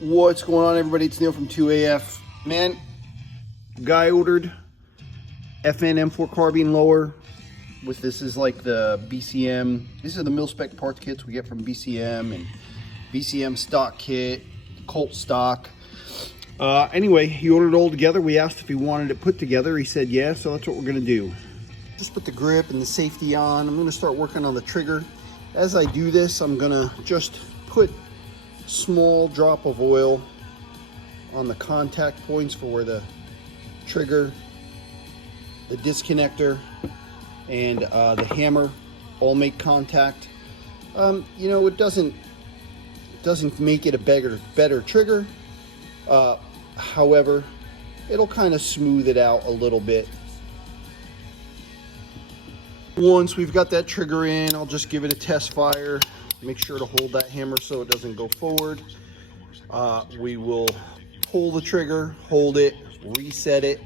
What's going on, everybody? It's Neil from 2AF. Man, guy ordered FN M4 carbine lower with this is like the BCM. These are the mil-spec parts kits we get from BCM and BCM stock kit, Colt stock. Anyway, he ordered it all together. We asked if he wanted it put together. He said yeah, so that's what we're gonna do. Just put the grip and the safety on. I'm gonna start working on the trigger. As I do this, I'm gonna just put small drop of oil on the contact points for where the trigger, the disconnector, and the hammer all make contact. You know, it doesn't make it a better trigger. However, it'll kind of smooth it out a little bit. Once we've got that trigger in, I'll just give it a test fire. Make sure to hold that hammer so it doesn't go forward. We will pull the trigger, hold it, reset it,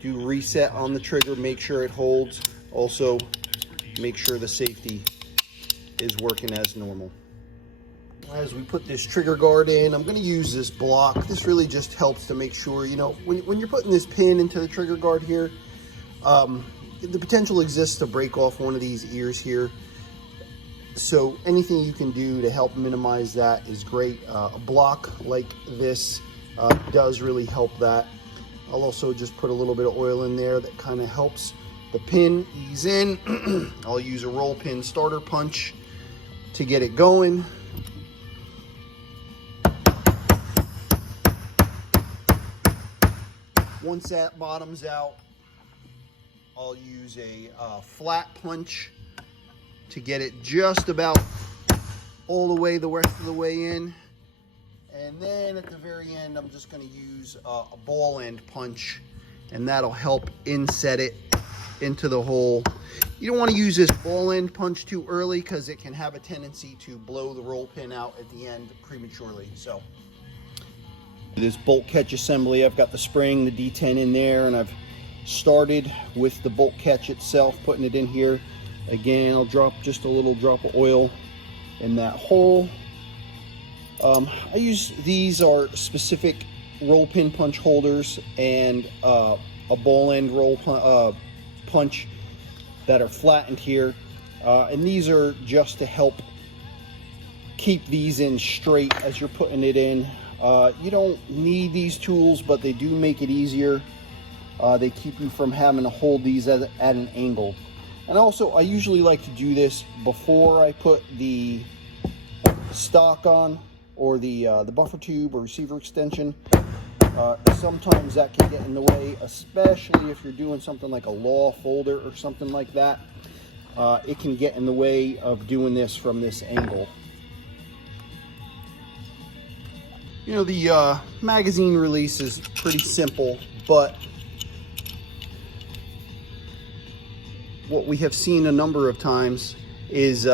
do reset on the trigger, make sure it holds. Also, make sure the safety is working as normal. As we put this trigger guard in, I'm going to use this block. This really just helps to make sure, you know, when you're putting this pin into the trigger guard here, the potential exists to break off one of these ears here. So anything you can do to help minimize that is great. A block like this does really help that. I'll also just put a little bit of oil in there that kind of helps the pin ease in. I'll use a roll pin starter punch to get it going. Once that bottoms out, I'll use a flat punch to get it just about all the rest of the way in. And then at the very end, I'm just gonna use a ball end punch, and that'll help inset it into the hole. You don't wanna use this ball end punch too early because it can have a tendency to blow the roll pin out at the end prematurely. So this bolt catch assembly, I've got the spring, the D10 in there, and I've started with the bolt catch itself, putting it in here. Again, I'll drop just a little drop of oil in that hole. These are specific roll pin punch holders and a ball end roll punch that are flattened here. And these are just to help keep these in straight as you're putting it in. You don't need these tools, but they do make it easier. They keep you from having to hold these at an angle. And also, I usually like to do this before I put the stock on, or the buffer tube or receiver extension. Sometimes that can get in the way, especially if you're doing something like a law folder or something like that. It can get in the way of doing this from this angle. You know, the magazine release is pretty simple, but what we have seen a number of times is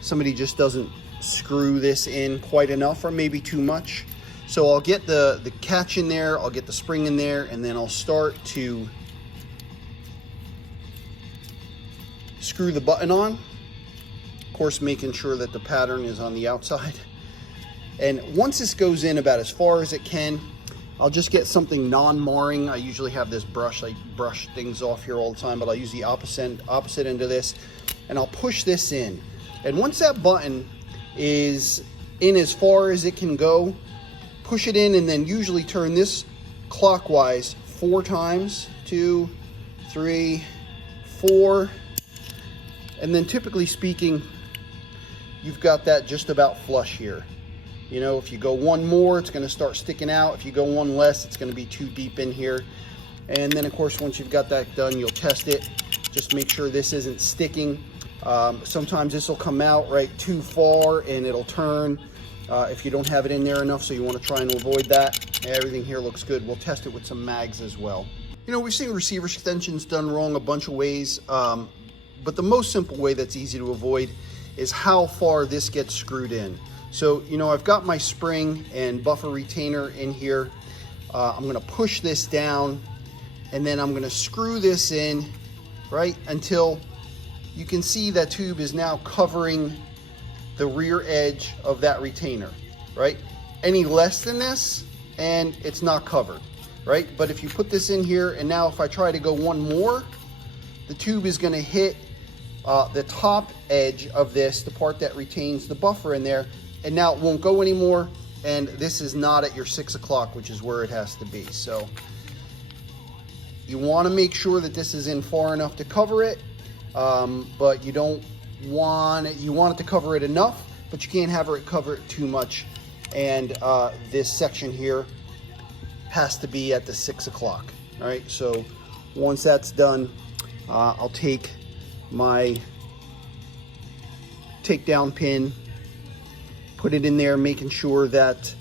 somebody just doesn't screw this in quite enough, or maybe too much. So I'll get the catch in there, I'll get the spring in there, and then I'll start to screw the button on. Of course, making sure that the pattern is on the outside. And once this goes in about as far as it can, I'll just get something non-marring. I usually have this brush. I brush things off here all the time, but I'll use the opposite end of this, and I'll push this in. And once that button is in as far as it can go, push it in, and then usually turn this clockwise 4 times. 2, 3, 4. And then typically speaking, you've got that just about flush here. You know, if you go one more, it's going to start sticking out. If you go one less, it's going to be too deep in here. And then, of course, once you've got that done, you'll test it. Just make sure this isn't sticking. Sometimes this will come out right too far and it'll turn if you don't have it in there enough, so you want to try and avoid that. Everything here looks good. We'll test it with some mags as well. You know, we've seen receiver extensions done wrong a bunch of ways, but the most simple way that's easy to avoid is how far this gets screwed in. So, you know, I've got my spring and buffer retainer in here. I'm going to push this down, and then I'm going to screw this in right until you can see that tube is now covering the rear edge of that retainer, right? any less than this and it's not covered, right? But if you put this in here, and now if I try to go one more, the tube is gonna hit the top edge of this, the part that retains the buffer in there, and now it won't go anymore, and this is not at your 6 o'clock, which is where it has to be. So you wanna make sure that this is in far enough to cover it, but you don't want it, you want it to cover it enough, but you can't have it cover it too much. And this section here has to be at the 6 o'clock. All right, so once that's done, I'll take my takedown pin, put it in there, making sure that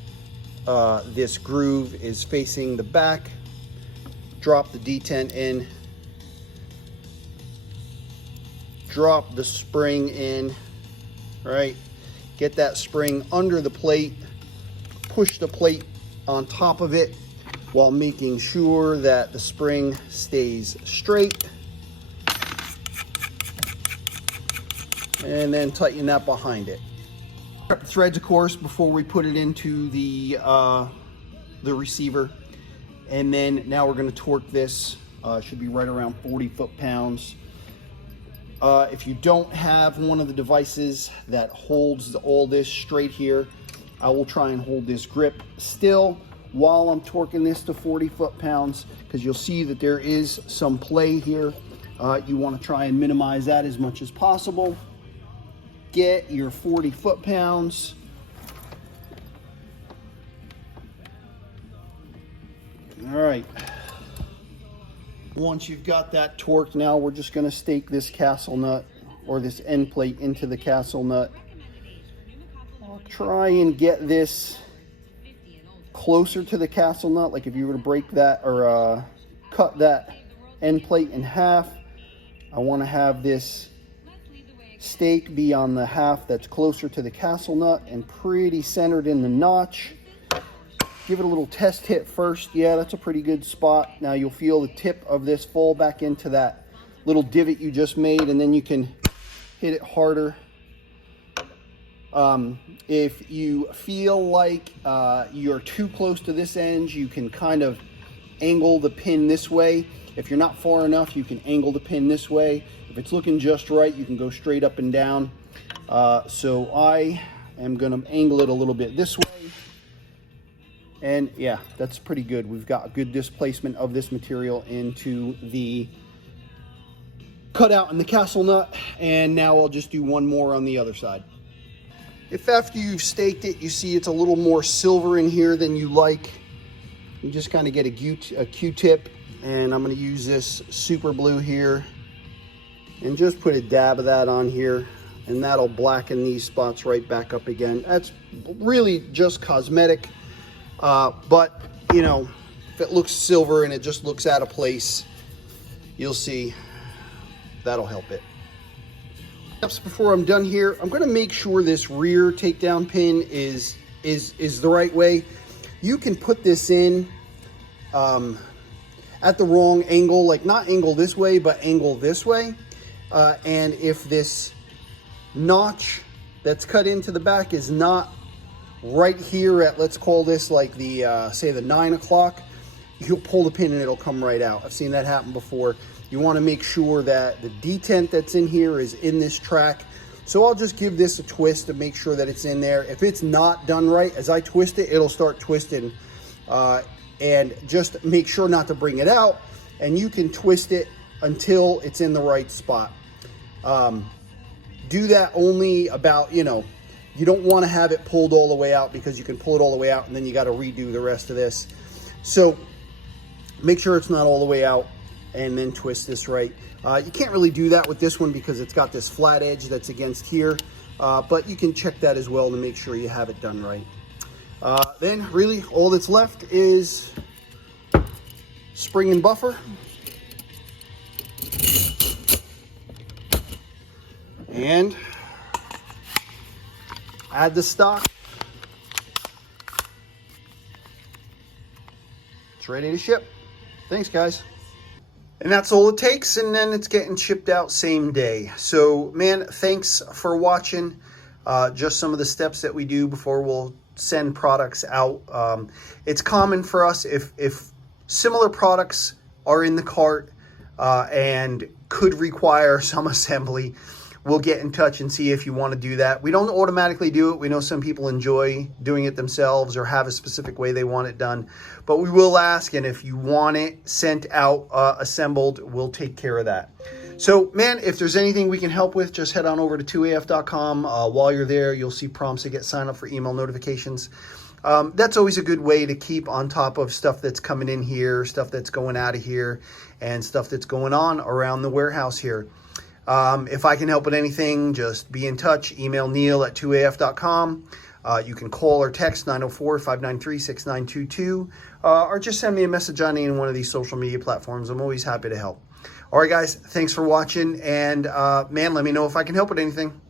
this groove is facing the back, drop the detent in, drop the spring in, right? Get that spring under the plate, push the plate on top of it while making sure that the spring stays straight. And then tighten that behind it. Prep the threads, of course, before we put it into the receiver. And then now we're going to torque this. Should be right around 40 foot-pounds. If you don't have one of the devices that holds all this straight here, I will try and hold this grip still while I'm torquing this to 40 foot-pounds, because you'll see that there is some play here. You want to try and minimize that as much as possible. Get your 40 foot-pounds. All right. Once you've got that torqued, now we're just going to stake this castle nut or this end plate into the castle nut. I'll try and get this closer to the castle nut, like if you were to break that or cut that end plate in half. I want to have this stake be on the half that's closer to the castle nut and pretty centered in the notch. Give it a little test hit first. Yeah, that's a pretty good spot. Now you'll feel the tip of this fall back into that little divot you just made, and then you can hit it harder. If you feel like you're too close to this end, you can kind of angle the pin this way. If you're not far enough, you can angle the pin this way. If it's looking just right, you can go straight up and down. So I am going to angle it a little bit this way. And yeah, that's pretty good. We've got a good displacement of this material into the cutout in the castle nut. And now I'll just do one more on the other side. If after you've staked it, you see it's a little more silver in here than you like, you just kind of get a Q-tip, and I'm going to use this super blue here and just put a dab of that on here, and that'll blacken these spots right back up again. That's really just cosmetic, but you know, if it looks silver and it just looks out of place, you'll see that'll help it. Before I'm done here, I'm going to make sure this rear takedown pin is the right way. You can put this in at the wrong angle, like not angle this way, but angle this way. And if this notch that's cut into the back is not right here at, let's call this like the, say the 9 o'clock, you'll pull the pin and it'll come right out. I've seen that happen before. You want to make sure that the detent that's in here is in this track. So I'll just give this a twist to make sure that it's in there. If it's not done right, as I twist it, it'll start twisting. And just make sure not to bring it out, and you can twist it until it's in the right spot. Do that only about, you know, you don't want to have it pulled all the way out, because you can pull it all the way out and then you got to redo the rest of this. So make sure it's not all the way out, and then twist this right. You can't really do that with this one because it's got this flat edge that's against here, but you can check that as well to make sure you have it done right. Then really all that's left is spring and buffer. And add the stock. It's ready to ship. Thanks, guys. And that's all it takes, and then it's getting shipped out same day. So, man, thanks for watching. Just some of the steps that we do before we'll send products out. It's common for us if similar products are in the cart and could require some assembly, we'll get in touch and see if you want to do that. We don't automatically do it. We know some people enjoy doing it themselves or have a specific way they want it done, but we will ask, and if you want it sent out assembled, we'll take care of that. So, man, if there's anything we can help with, just head on over to 2af.com. While you're there, you'll see prompts to get signed up for email notifications. That's always a good way to keep on top of stuff that's coming in here, stuff that's going out of here, and stuff that's going on around the warehouse here. If I can help with anything, just be in touch. Email Neil at 2af.com. You can call or text 904-593-6922, or just send me a message on any one of these social media platforms. I'm always happy to help. All right, guys, thanks for watching. And, man, let me know if I can help with anything.